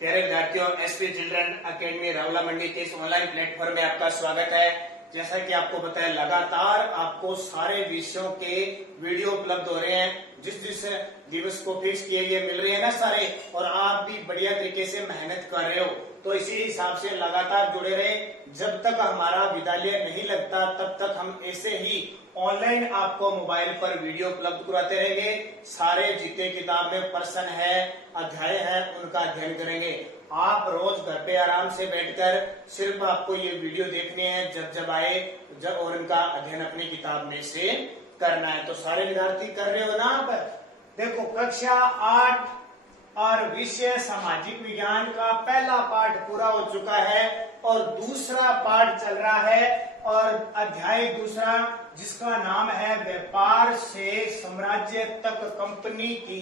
प्यारे विद्यार्थियों, SP children academy Rawla मंडी के इस ऑनलाइन प्लेटफॉर्म में आपका स्वागत है। जैसा कि आपको पता है, लगातार आपको सारे विषयों के वीडियो उपलब्ध हो रहे हैं। जिस जिस दिवस को फिक्स किए गए मिल रहे हैं ना सारे, और आप भी बढ़िया तरीके से मेहनत कर रहे हो, तो इसी हिसाब से लगातार जुड़े रहे। जब तक हमारा विद्यालय नहीं लगता तब तक हम ऐसे ही ऑनलाइन आपको मोबाइल पर वीडियो उपलब्ध कराते रहेंगे। सारे जितने किताब में प्रश्न है, अध्याय है, उनका अध्ययन करेंगे। आप रोज घर पे आराम से बैठकर सिर्फ आपको ये वीडियो देखने हैं जब जब आए, जब और इनका अध्ययन अपनी किताब में से करना है। तो सारे विद्यार्थी कर रहे हो ना आप? देखो, कक्षा 8 और विषय सामाजिक विज्ञान का पहला पाठ पूरा हो चुका है और दूसरा पाठ चल रहा है, और अध्याय दूसरा जिसका नाम है व्यापार से साम्राज्य तक कंपनी की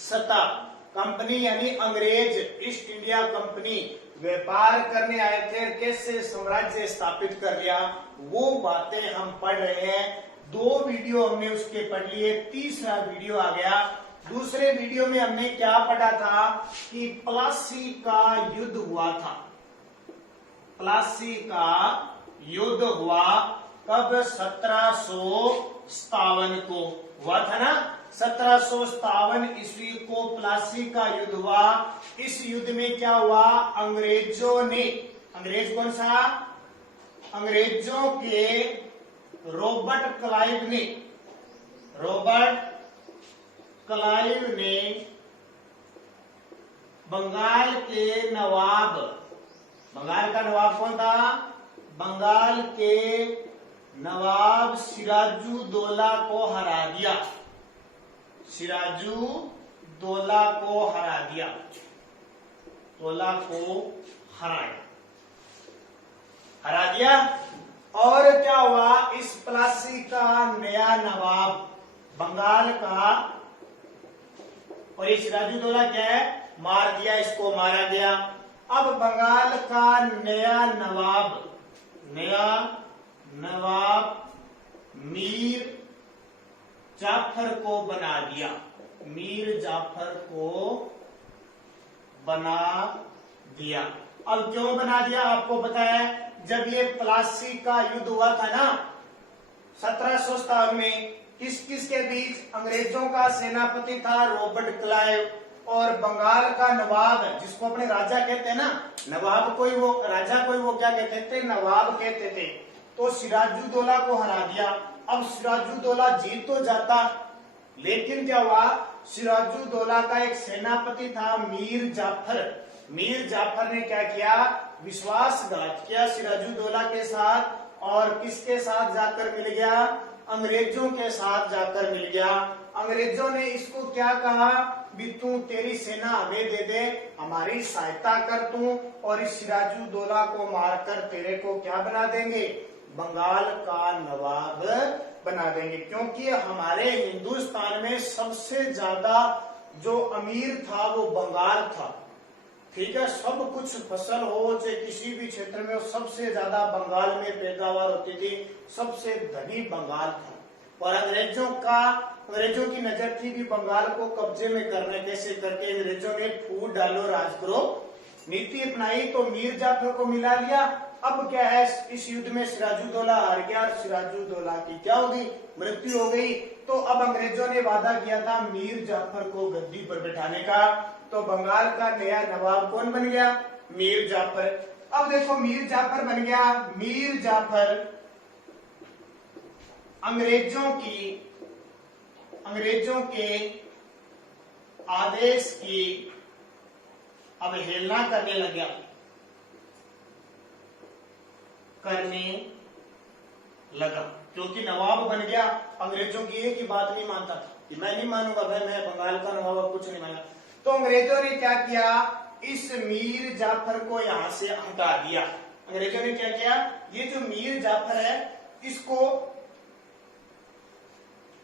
सत्ता। कंपनी यानी अंग्रेज ईस्ट इंडिया कंपनी व्यापार करने आए थे, कैसे साम्राज्य स्थापित कर लिया, वो बातें हम पढ़ रहे हैं। 2 वीडियो हमने उसके पढ़ लिए, तीसरा वीडियो आ गया। दूसरे वीडियो में हमने क्या पढ़ा था कि प्लासी का युद्ध हुआ था। प्लासी का युद्ध हुआ कब? 1757 को हुआ था ना। 1757 ईस्वी को प्लासी का युद्ध हुआ। इस युद्ध में क्या हुआ? अंग्रेजों ने, अंग्रेज कौन सा? अंग्रेजों के रॉबर्ट क्लाइव ने बंगाल के नवाब, बंगाल का नवाब कौन था? बंगाल के नवाब सिराजुद्दौला को हरा दिया। सिराजुद्दौला को हरा दिया, दौला को हरा दिया। और क्या हुआ? इस प्लासी का नया नवाब बंगाल का, और ये सिराजुद्दौला क्या है? मार दिया, इसको मारा गया। अब बंगाल का नया नवाब मीर जाफर को बना दिया। मीर जाफर को बना दिया। अब क्यों बना दिया आपको पता है? जब ये प्लासी का युद्ध हुआ था ना 1757 में, किस किस के बीच? अंग्रेजों का सेनापति था रॉबर्ट क्लाइव, और बंगाल का नवाब जिसको अपने राजा कहते हैं ना, नवाब कोई वो राजा कोई वो क्या कहते थे? नवाब कहते थे। तो सिराजुद्दौला को हरा दिया। अब सिराजुद्दौला जीत तो जाता, लेकिन क्या हुआ? सिराजुद्दौला का एक सेनापति था मीर जाफर। मीर जाफर ने क्या किया? विश्वासघात किया सिराजुद्दौला के साथ, और किसके साथ जाकर मिल गया? अंग्रेजों के साथ जाकर मिल गया। अंग्रेजों ने इसको क्या कहा? भी तू, तेरी सेना हमें दे दे, हमारी सहायता कर तू, और इस सिराजुद्दौला को मारकर तेरे को क्या बना देंगे? बंगाल का नवाब बना देंगे। क्योंकि हमारे हिंदुस्तान में सबसे ज्यादा जो अमीर था वो बंगाल था। ठीक है, सब कुछ फसल हो चाहे किसी भी क्षेत्र में, सबसे ज्यादा बंगाल में पैदावार होती थी, सबसे धनी बंगाल था। और अंग्रेजों की नजर थी भी बंगाल को कब्जे में करने, कैसे करके अंग्रेजों ने फूट डालो राज करो नीति अपनाई, तो मीर जाफर को मिला लिया। अब क्या है? इस युद्ध में सिराजुद्दौला हार गया, सिराजुद्दौला की क्या होगी? मृत्यु हो गई। तो अब अंग्रेजों ने वादा किया था मीर जाफर को गद्दी पर बैठाने का, तो बंगाल का नया नवाब कौन बन गया? मीर जाफर। अब देखो, मीर जाफर बन गया। मीर जाफर अंग्रेजों के आदेश की अवहेलना करने लगा, क्योंकि नवाब बन गया। अंग्रेजों की एक ही बात नहीं मानता था कि मैं नहीं मानूंगा भाई, मैं बंगाल का नवाब, कुछ नहीं माना। तो अंग्रेजों ने क्या किया? इस मीर जाफर को यहां से हटा दिया। अंग्रेजों ने क्या किया? ये जो मीर जाफर है इसको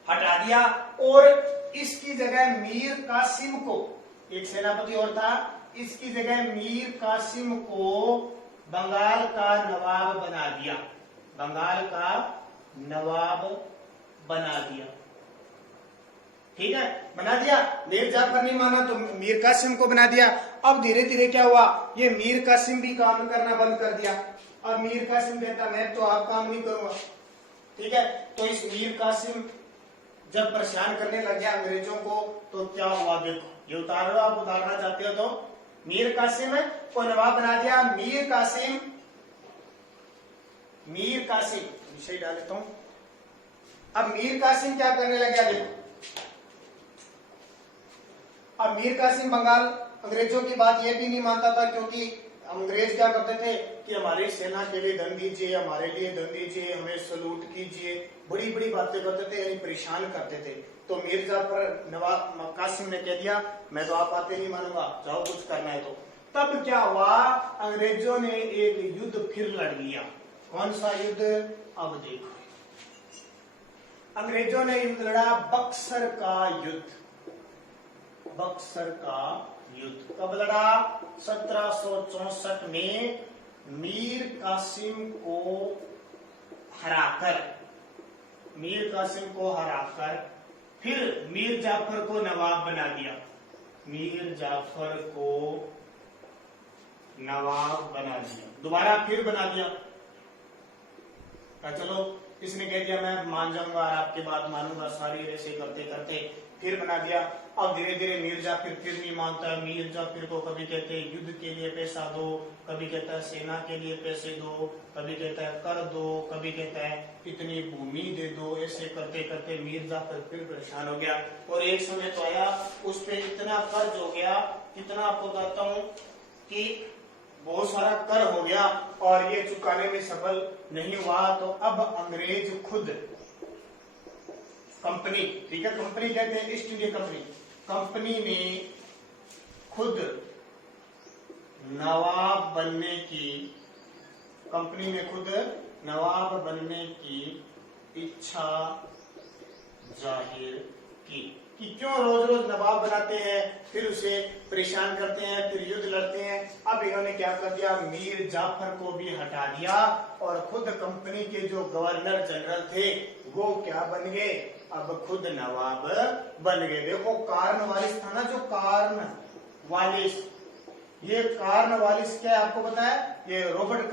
हटा दिया, और इसकी जगह मीर कासिम को, एक सेनापति और था, इसकी जगह मीर कासिम को बंगाल का नवाब बना दिया। बंगाल का नवाब बना दिया। ठीक है, बना दिया। मीर जाफर नहीं माना तो मीर कासिम को बना दिया। अब धीरे धीरे क्या हुआ, ये मीर कासिम भी काम करना बंद कर दिया। अब मीर कासिम कहता मैं तो आप काम नहीं करूंगा, ठीक है। तो इस मीर कासिम जब परेशान करने लग गया अंग्रेजों को, तो क्या हुआ देखो, ये उतार लो, आप उतारना चाहते हो तो। मीर कासिम को नवाब बना दिया। मीर कासिम विषय डाल देता हूं। अब मीर कासिम क्या करने लग गया देखो, अब मीर कासिम बंगाल अंग्रेजों की बात ये भी नहीं मानता था, क्योंकि अंग्रेज क्या करते थे कि हमारी सेना के लिए धन दीजिए, हमारे लिए धन दीजिए, हमें सलूट कीजिए, बड़ी बड़ी बातें करते थे, यानी परेशान करते थे। तो मीर जाफर नवाब कासिम ने कह दिया मैं तो आप बातें नहीं मानूंगा, जाओ कुछ करना है तो। तब क्या हुआ, अंग्रेजों ने एक युद्ध फिर लड़ लिया। कौन सा युद्ध, अब देखो। अंग्रेजों ने युद्ध लड़ा बक्सर का युद्ध। बक्सर का युद्ध कब लड़ा, 1764 में मीर कासिम को हराकर फिर मीर जाफर को नवाब बना दिया। मीर जाफर को नवाब बना दिया, दोबारा फिर बना दिया। चलो इसने कह दिया मैं मान जाऊंगा, आपकी बात मानूंगा, सारी ऐसे करते करते फिर बना दिया। अब धीरे धीरे मीर जाफर फिर नहीं मानता है। मीर जाफर को कभी कहते हैं युद्ध के लिए पैसा दो, कभी कहता है सेना के लिए पैसे दो, कभी कहता है कर दो, कभी कहता है इतनी भूमि दे दो। ऐसे करते करते मीर जाफर फिर परेशान हो गया। और एक समय तो आया उस पर इतना कर्ज हो गया, इतना आपको बताता हूँ कि बहुत सारा कर हो गया और ये चुकाने में सफल नहीं हुआ। तो अब अंग्रेज खुद कंपनी, ठीक है, कंपनी कहते हैं ईस्ट इंडिया कंपनी, कंपनी ने खुद नवाब बनने की इच्छा जाहिर की कि क्यों रोज रोज नवाब बनाते हैं, फिर उसे परेशान करते हैं, फिर युद्ध लड़ते हैं। अब इन्होंने क्या कर दिया, मीर जाफर को भी हटा दिया और खुद कंपनी के जो गवर्नर जनरल थे वो क्या बन गए, अब खुद नवाब बन गए। देखो कार्नवालिस था ना, जो कार्नवालिस, ये कार्नवालिस क्या है आपको पता है, ये रॉबर्ट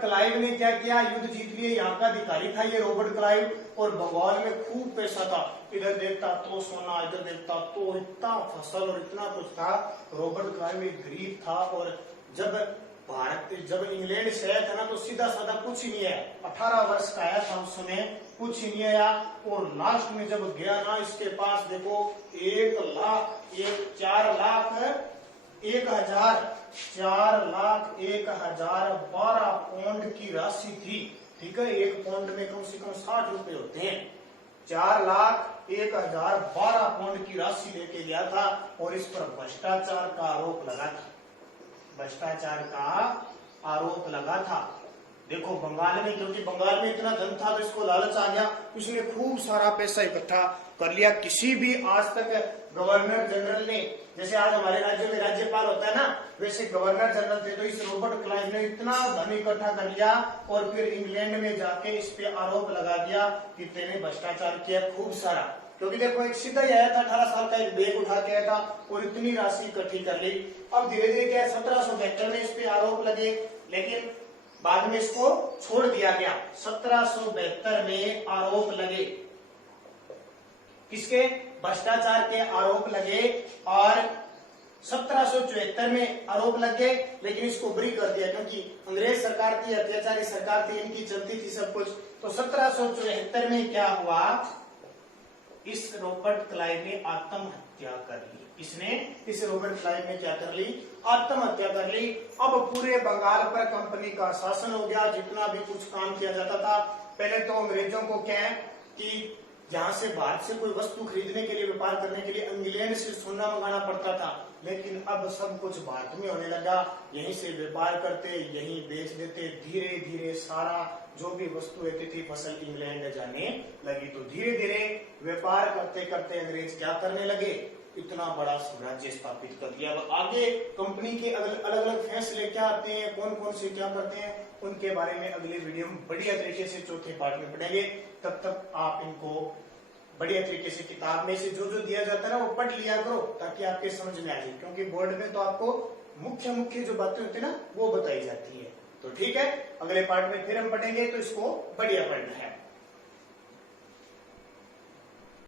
क्लाइव ने क्या किया, युद्ध जीत लिए, यहाँ का अधिकारी था ये रॉबर्ट क्लाइव। और बंगाल में खूब पैसा था, इधर देखता तो सोना, इधर देखता तो इतना फसल और इतना कुछ था। रॉबर्ट क्लाइव एक गरीब था और जब इंग्लैंड से आया था ना तो सीधा साधा कुछ ही नहीं है, 18 वर्ष का आया था उस समय, कुछ ही नहीं आया। और लास्ट में जब गया ना, इसके पास देखो 4,01,012 पौंड की राशि थी, ठीक है। एक पौंड में कम से कम 60 रुपए होते हैं। 4,01,012 पौंड की राशि लेके गया था और इस पर भ्रष्टाचार का आरोप लगा था। देखो बंगाल में, क्योंकि बंगाल में इतना धन था तो इसको लालच आ गया, उसने खूब सारा पैसा इकट्ठा कर लिया। किसी भी आज तक गवर्नर जनरल ने, जैसे आज हमारे राज्य में राज्यपाल होता है ना, वैसे गवर्नर जनरल थे। तो इस रॉबर्ट क्लाइव ने इतना धन इकट्ठा कर लिया और फिर इंग्लैंड में जाके इस पे आरोप लगा दिया कि तेने भ्रष्टाचार किया खूब सारा। क्योंकि देखो एक सीधा ही आया था, 18 साल का एक बैग उठा के आया था और इतनी राशि इकट्ठी कर ली। अब धीरे धीरे क्या 1772 में इस पे आरोप लगे, लेकिन बाद में इसको छोड़ दिया गया। 1772 में आरोप लगे, किसके, भ्रष्टाचार के आरोप लगे। और 1774 में आरोप लग गए, लेकिन इसको बरी कर दिया, क्योंकि अंग्रेज सरकार थी, अत्याचारी सरकार थी, इनकी चलती थी सब कुछ। तो 1774 में क्या हुआ, इस रॉबर्ट क्लाइव ने आत्महत्या कर ली। इस रॉबर्ट क्लाइव ने क्या कर ली, आत्महत्या कर ली। अब पूरे बंगाल पर कंपनी का शासन हो गया। जितना भी कुछ काम किया जाता था, पहले तो अंग्रेजों को क्या है कि जहां से बाहर से कोई वस्तु खरीदने के लिए, व्यापार करने के लिए इंग्लैंड से सोना मंगाना पड़ता था, लेकिन अब सब कुछ भारत में होने लगा। यहीं से व्यापार करते, यहीं बेच देते। धीरे धीरे सारा जो भी वस्तु रहती थी फसल इंग्लैंड जाने लगी। तो धीरे धीरे व्यापार करते करते अंग्रेज क्या करने लगे, इतना बड़ा साम्राज्य स्थापित कर दिया। अब आगे कंपनी के अलग अलग फैसले क्या आते हैं, कौन कौन से क्या करते हैं, उनके बारे में अगले वीडियो में बढ़िया तरीके से चौथे पार्ट में पढ़ेंगे। तब तक आप इनको बढ़िया तरीके से किताब में से जो जो दिया जाता है ना वो पढ़ लिया करो, ताकि आपके समझ में आ जाए, क्योंकि बोर्ड में तो आपको मुख्य मुख्य जो बातें होती है ना वो बताई जाती है। तो ठीक है, अगले पार्ट में फिर हम पढ़ेंगे, तो इसको बढ़िया पढ़ना है।